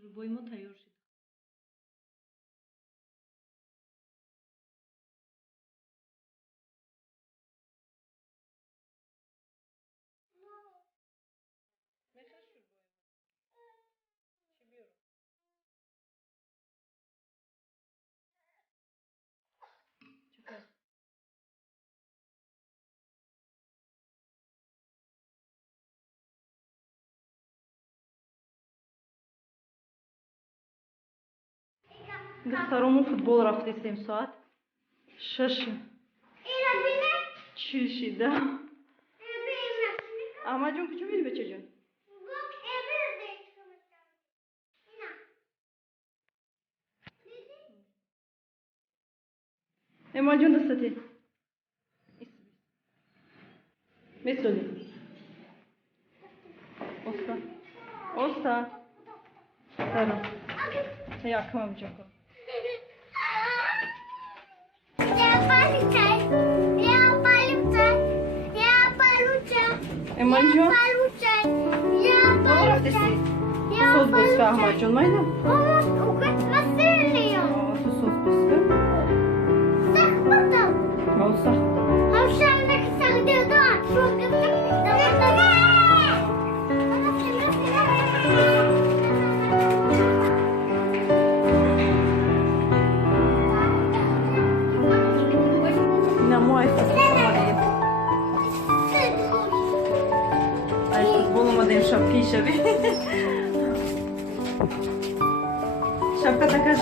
Şurubuymu tayyor şid. Mesela şurubuymu. Çibiyorum. Çıkar. К второму футбол рафте 7 saat. Шаши. Чиши, да. Amacın küçük müydü be çocuğun? Amacın da satı. Mesole. Osta. Osta. Tamam. Yakın olacak o. Amacın? Doğru haftası. Sos bozka amacın var mı? Sos bozka. Olsa. На мой футболе. Ay futboluma da şapkayı şabi. Şapka takar.